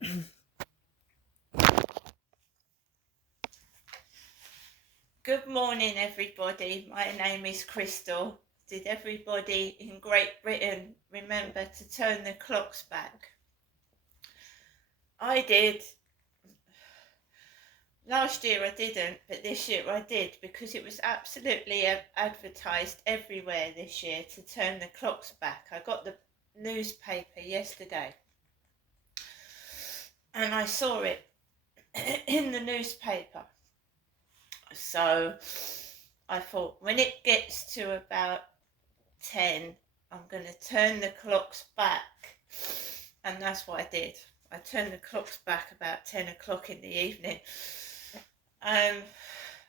Good morning, everybody. My name is Crystal. Did everybody in Great Britain remember to turn the clocks back? I did. Last year I didn't, but this year I did because it was absolutely advertised everywhere this year to turn the clocks back. I got the newspaper yesterday and I saw it in the newspaper. So I thought when it gets to about 10, I'm going to turn the clocks back. And that's what I did. I turned the clocks back about 10 o'clock in the evening.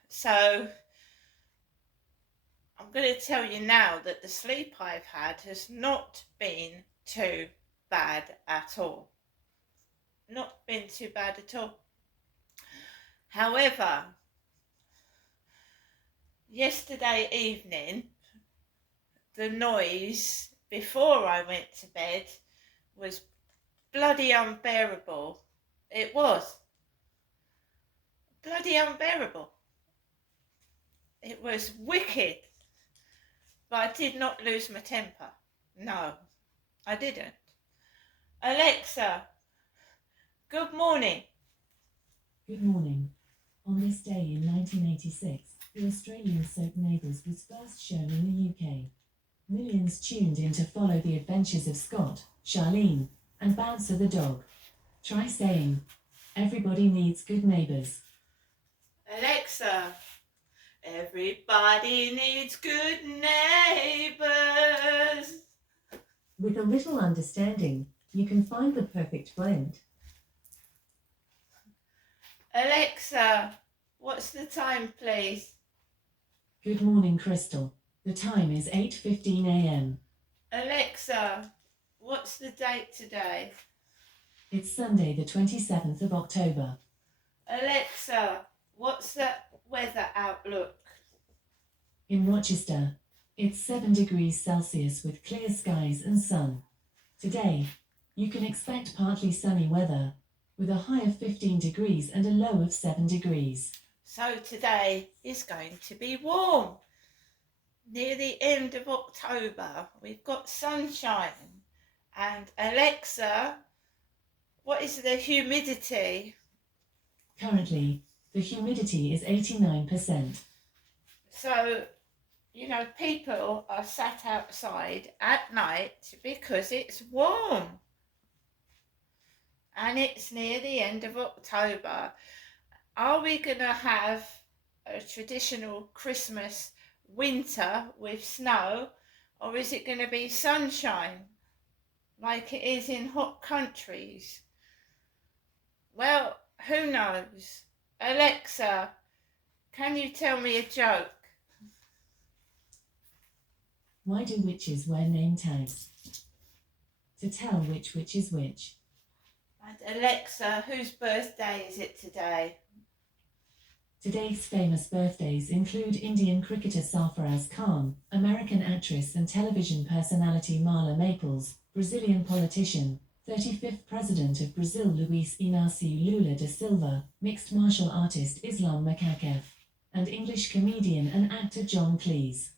So I'm going to tell you now that the sleep I've had has not been too bad at all. Not been too bad at all. However, yesterday evening, the noise before I went to bed was bloody unbearable. It was bloody unbearable. It was wicked. But I did not lose my temper. No, I didn't. Alexa, good morning. Good morning. On this day in 1986, the Australian soap Neighbours was first shown in the UK. Millions tuned in to follow the adventures of Scott, Charlene, and Bouncer the dog. Try saying, "Everybody needs good neighbours." Alexa, everybody needs good neighbours. With a little understanding, you can find the perfect blend. Alexa, what's the time, please? Good morning, Crystal. The time is 8:15 a.m. Alexa, what's the date today? It's Sunday the 27th of October. Alexa, what's the weather outlook? In Rochester, it's 7 degrees Celsius with clear skies and sun. Today, you can expect partly sunny weather, with a high of 15 degrees and a low of 7 degrees. So today is going to be warm. Near the end of October, we've got sunshine. And Alexa, what is the humidity? Currently, the humidity is 89%. So, people are sat outside at night because it's warm. And it's near the end of October. Are we going to have a traditional Christmas winter with snow, or is it going to be sunshine like it is in hot countries? Well, who knows? Alexa, can you tell me a joke? Why do witches wear name tags? To tell which witch is which. And Alexa, whose birthday is it today? Today's famous birthdays include Indian cricketer Sarfaraz Khan, American actress and television personality Marla Maples, Brazilian politician, 35th President of Brazil Luiz Inácio Lula da Silva, mixed martial artist Islam Makhachev, and English comedian and actor John Cleese.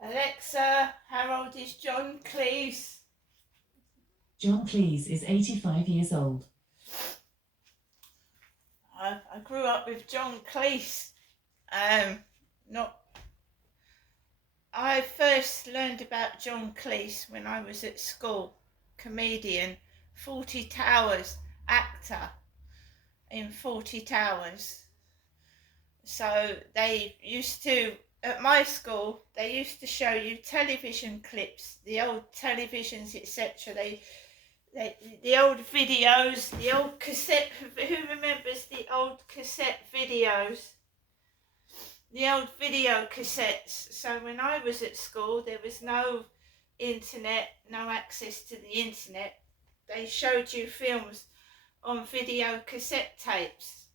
Alexa, how old is John Cleese? John Cleese is 85 years old. I grew up with John Cleese. I first learned about John Cleese when I was at school. Comedian, Fawlty Towers, actor in Fawlty Towers. So at my school, they used to show you television clips, the old televisions, etc. The old videos, the old cassette. Who remembers the old cassette videos? The old video cassettes. So when I was at school, there was no internet, no access to the internet. They showed you films on video cassette tapes.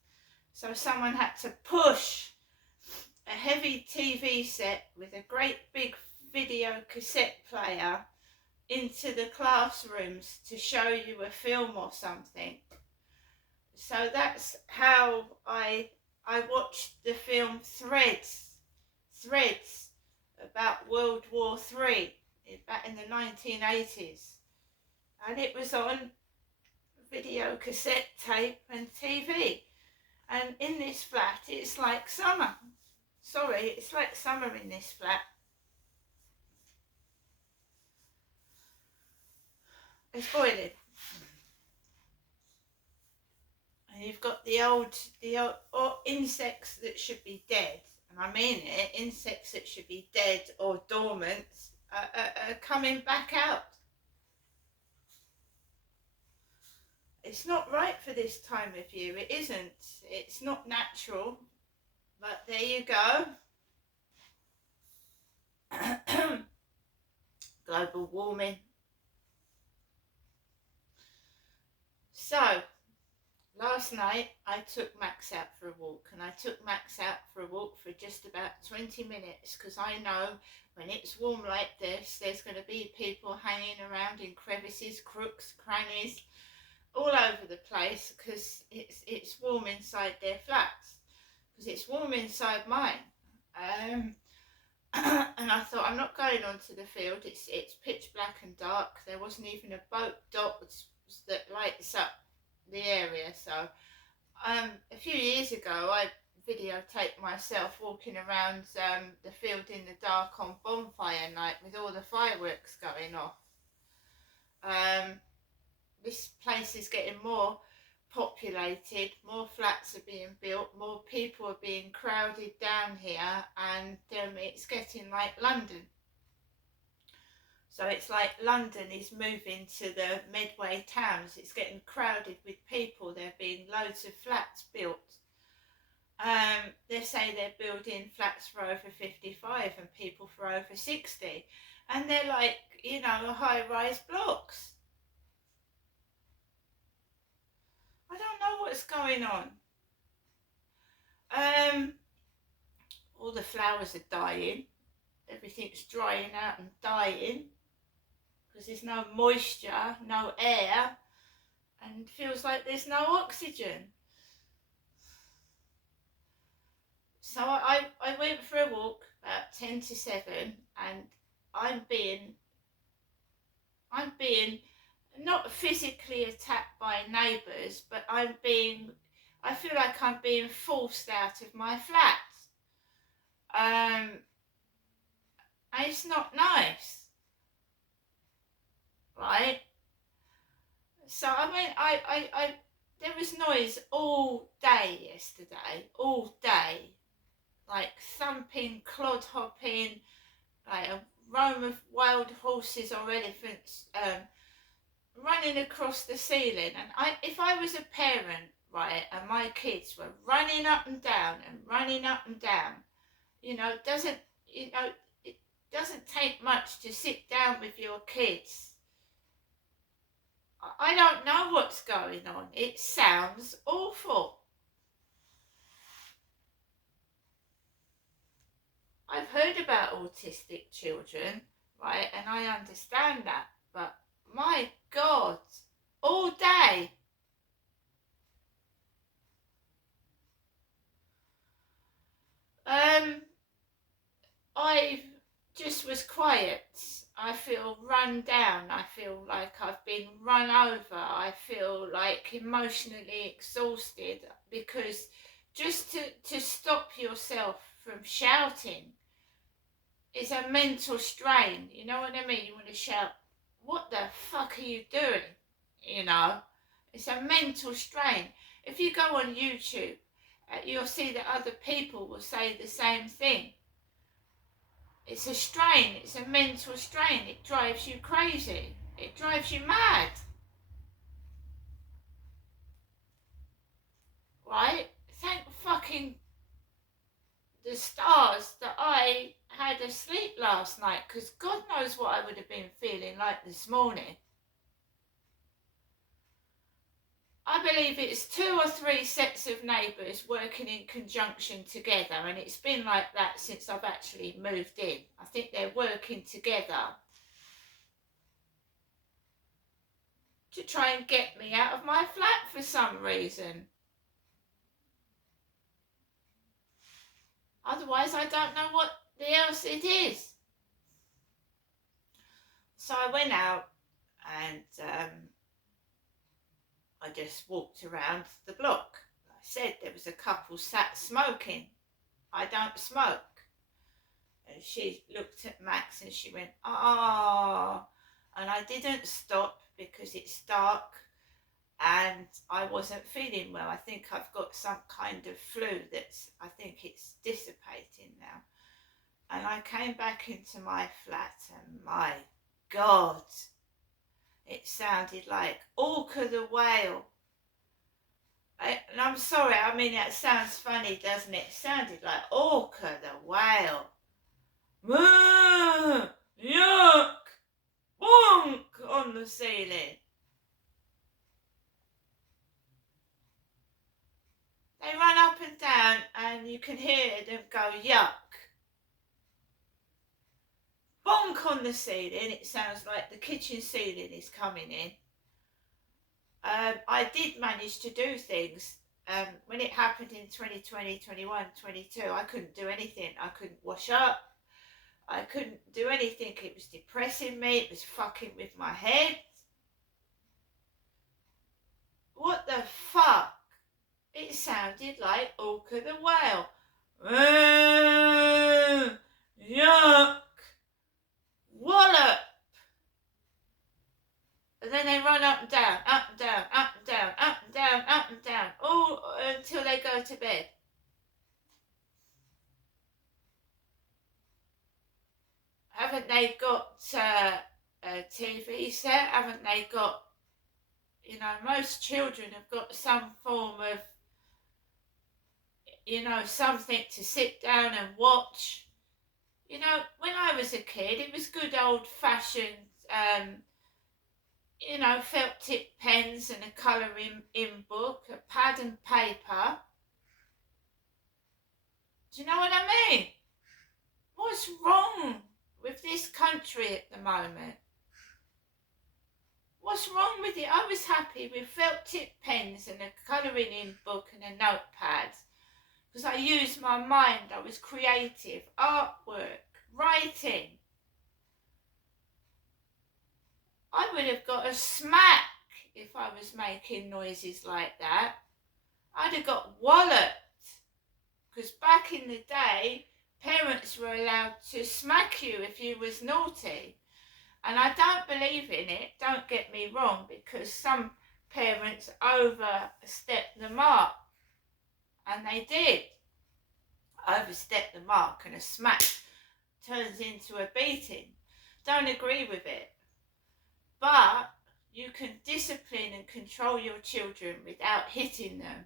So someone had to push a heavy TV set with a great big video cassette player into the classrooms to show you a film or something. So that's how I watched the film Threads about World War Three back in the 1980s, and it was on video cassette tape and TV. And in this flat, it's like summer. Sorry, it's like summer in this flat. It's boiling. And you've got the old insects that should be dead, and I mean it, insects that should be dead or dormant are coming back out. It's not right for this time of year, it isn't. It's not natural, but there you go. Global warming. So, last night I took Max out for a walk, and I took Max out for a walk for just about 20 minutes because I know when it's warm like this, there's going to be people hanging around in crevices, crooks, crannies, all over the place because it's warm inside their flats, because it's warm inside mine. And I thought, I'm not going onto the field. It's pitch black and dark. There wasn't even a boat dot that lights up the area. So a few years ago I videotaped myself walking around the field in the dark on bonfire night with all the fireworks going off. This place is getting more populated, more flats are being built, more people are being crowded down here, and it's getting like London. So it's like London is moving to the Medway towns. It's getting crowded with people. There have been loads of flats built. They say they're building flats for over 55 and people for over 60. And they're like, high-rise blocks. I don't know what's going on. All the flowers are dying. Everything's drying out and dying because there's no moisture, no air, and feels like there's no oxygen. So I went for a walk about 10 to 7, and I'm being not physically attacked by neighbours, but I feel like I'm being forced out of my flat. And it's not nice. Right? So there was noise all day yesterday, all day, like thumping, clod hopping, like a roam of wild horses or elephants running across the ceiling. And if I was a parent, right, and my kids were running up and down and running up and down, it doesn't take much to sit down with your kids. I don't know what's going on. It sounds awful. I've heard about autistic children, right, and I understand that, but my God, all day. I just was quiet. I feel run down. I feel like I've been run over. I feel like emotionally exhausted, because just to stop yourself from shouting is a mental strain. You know what I mean? You want to shout, what the fuck are you doing? It's a mental strain. If you go on YouTube, you'll see that other people will say the same thing. It's a strain, it's a mental strain. It drives you crazy. It drives you mad. Right? Thank fucking the stars that I had a sleep last night, because God knows what I would have been feeling like this morning. I believe it's 2 or 3 sets of neighbours working in conjunction together, and it's been like that since I've actually moved in. I think they're working together to try and get me out of my flat for some reason. Otherwise, I don't know what else it is. So I went out and I just walked around the block. I said there was a couple sat smoking. I don't smoke. And she looked at Max and she went, "Ah." And I didn't stop because it's dark and I wasn't feeling well. I think I've got some kind of flu I think it's dissipating now. And I came back into my flat and my God, it sounded like Orca the whale. And I'm sorry, I mean, that sounds funny, doesn't it? It sounded like Orca the whale. Moo! Yuck! Bonk! On the ceiling. They run up and down and you can hear them go yuck. Bonk on the ceiling. It sounds like the kitchen ceiling is coming in. I did manage to do things. When it happened in 2020, 21, 22, I couldn't do anything. I couldn't wash up. I couldn't do anything. It was depressing me. It was fucking with my head. What the fuck? It sounded like Orca the whale. Yuck! Wallop! And then they run up and down, up and down, up and down, up and down, up and down, all until they go to bed. Haven't they got a TV set? Haven't they got, most children have got some form of, something to sit down and watch. When I was a kid, it was good old-fashioned, felt tip pens and a colouring in book, a pad and paper. Do you know what I mean? What's wrong with this country at the moment? What's wrong with it? I was happy with felt tip pens and a colouring in book and a notepad because I used my mind. I was creative, artwork, writing. I would have got a smack if I was making noises like that. I'd have got walloped because back in the day, parents were allowed to smack you if you was naughty. And I don't believe in it, don't get me wrong, because some parents overstepped the mark. And they did overstep the mark, and a smack turns into a beating. Don't agree with it. But you can discipline and control your children without hitting them.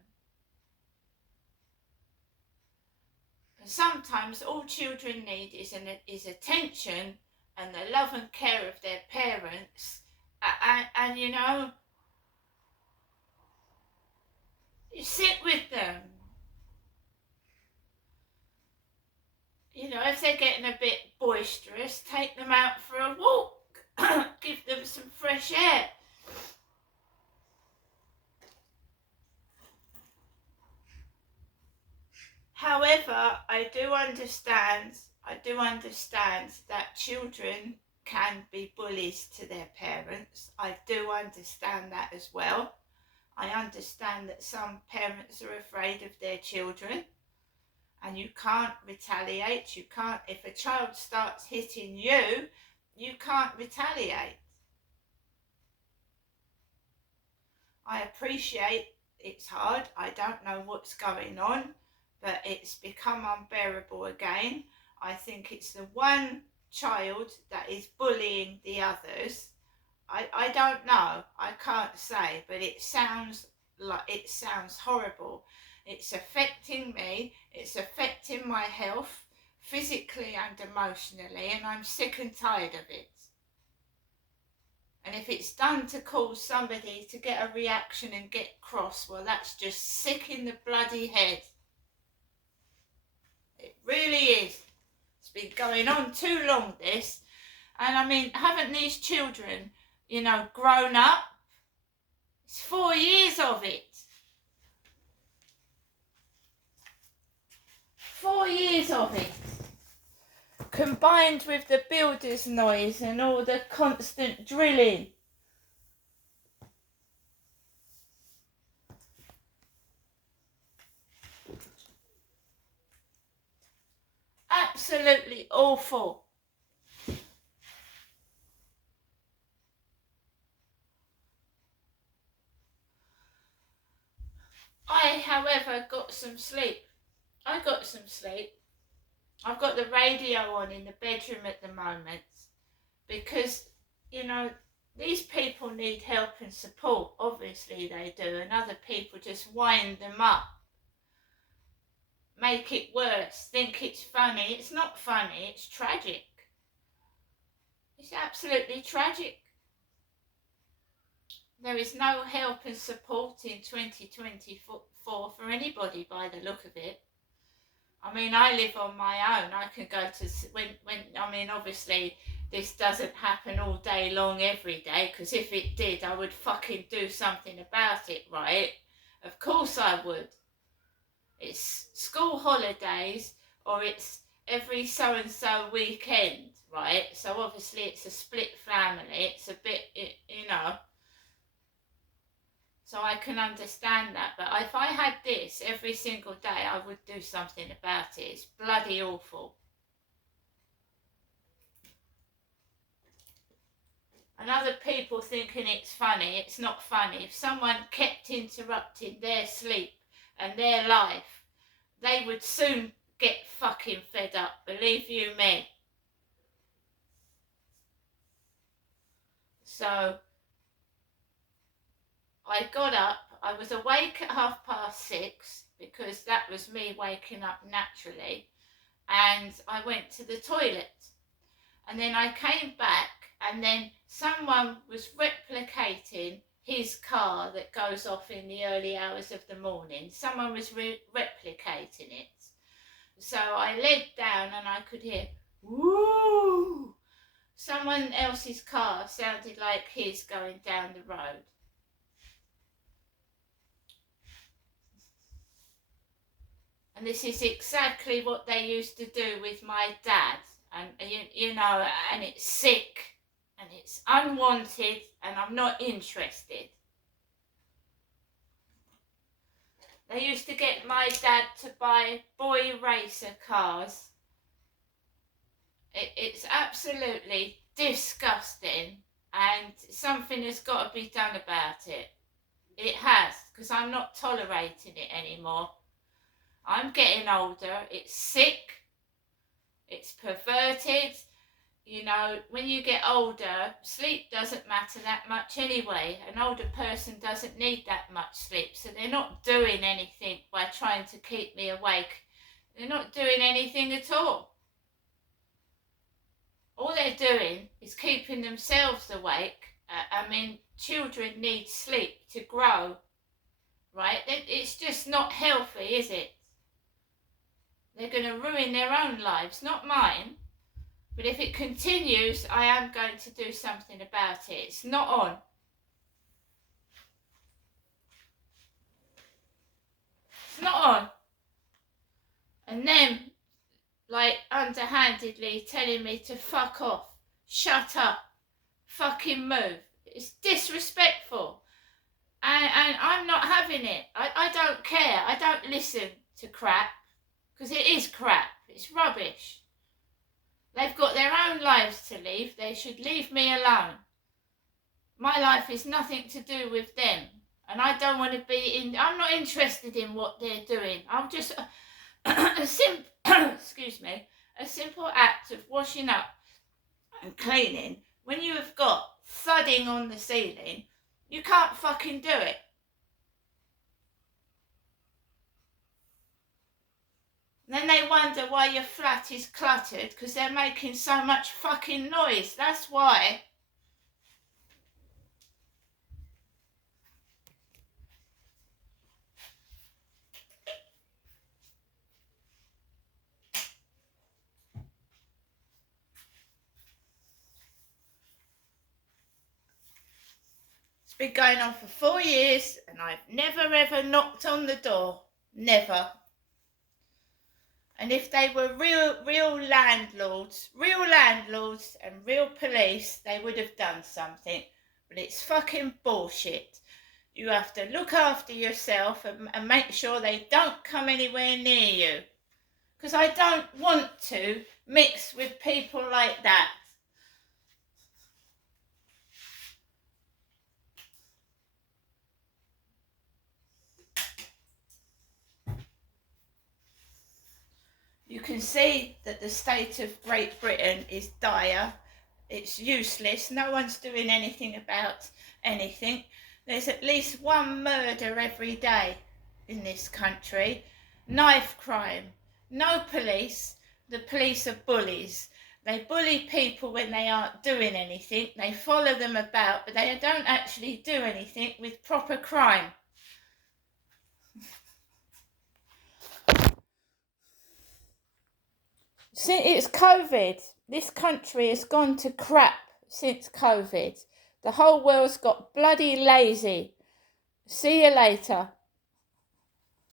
And sometimes all children need is attention and the love and care of their parents. And you sit with them. If they're getting a bit boisterous, take them out for a walk. Give them some fresh air. However, I do understand that children can be bullies to their parents. I do understand that as well. I understand that some parents are afraid of their children and you can't retaliate. If a child starts hitting you, you can't retaliate. I appreciate it's hard. I don't know what's going on, but it's become unbearable again. I think it's the one child that is bullying the others. I don't know. I can't say, but it sounds horrible. It's affecting me. It's affecting my health, physically and emotionally, and I'm sick and tired of it. And if it's done to cause somebody to get a reaction and get cross, well, that's just sick in the bloody head. It really is. It's been going on too long, this. And I mean, haven't these children, grown up? It's 4 years of it. 4 years of it. Combined with the builder's noise and all the constant drilling. Absolutely awful. I, however, got some sleep. I got some sleep. I've got the radio on in the bedroom at the moment because, you know, these people need help and support. Obviously they do, and other people just wind them up, make it worse, think it's funny. It's not funny, it's tragic. It's absolutely tragic. There is no help and support in 2024 for anybody by the look of it. I mean, I live on my own. I can go to, I mean, obviously this doesn't happen all day long every day, because if it did, I would fucking do something about it, right? Of course I would. It's school holidays, or it's every so-and-so weekend, right? So obviously it's a split family. It's a bit, you know, so I can understand that. But if I had this every single day, I would do something about it. It's bloody awful. And other people thinking it's funny, it's not funny. If someone kept interrupting their sleep and their life, they would soon get fucking fed up, believe you me. So I got up. I was awake at 6:30 because that was me waking up naturally, and I went to the toilet, and then I came back, and then someone was replicating his car that goes off in the early hours of the morning. Someone was replicating it. So I led down and I could hear, woo! Someone else's car sounded like his going down the road. And this is exactly what they used to do with my dad. And you know, and it's sick and it's unwanted and I'm not interested. They used to get my dad to buy boy racer cars. It's absolutely disgusting, and something has got to be done about it. It has, because I'm not tolerating it anymore. I'm getting older. It's sick. It's perverted. You know, when you get older, sleep doesn't matter that much anyway. An older person doesn't need that much sleep, so they're not doing anything by trying to keep me awake. They're not doing anything at all. All they're doing is keeping themselves awake. I mean, children need sleep to grow, right? It's just not healthy, is it? They're going to ruin their own lives, not mine. But if it continues, I am going to do something about it. It's not on. It's not on. And then, like, underhandedly telling me to fuck off, shut up, fucking move. It's disrespectful. And I'm not having it. I don't care. I don't listen to crap, because it is crap. It's rubbish. They've got their own lives to lead. They should leave me alone. My life is nothing to do with them. And I don't want to be in... I'm not interested in what they're doing. I'm just... excuse me, a simple act of washing up and cleaning. When you have got thudding on the ceiling, you can't fucking do it. Then they wonder why your flat is cluttered, because they're making so much fucking noise. That's why. It's been going on for 4 years and I've never ever knocked on the door. Never. And if they were real landlords and real police, they would have done something. But it's fucking bullshit. You have to look after yourself and make sure they don't come anywhere near you. Because I don't want to mix with people like that. You can see that the state of Great Britain is dire. It's useless. No one's doing anything about anything. There's at least one murder every day in this country. Knife crime. No police. The police are bullies. They bully people when they aren't doing anything. They follow them about, but they don't actually do anything with proper crime. Since it's COVID, this country has gone to crap since COVID. The whole world's got bloody lazy. See you later.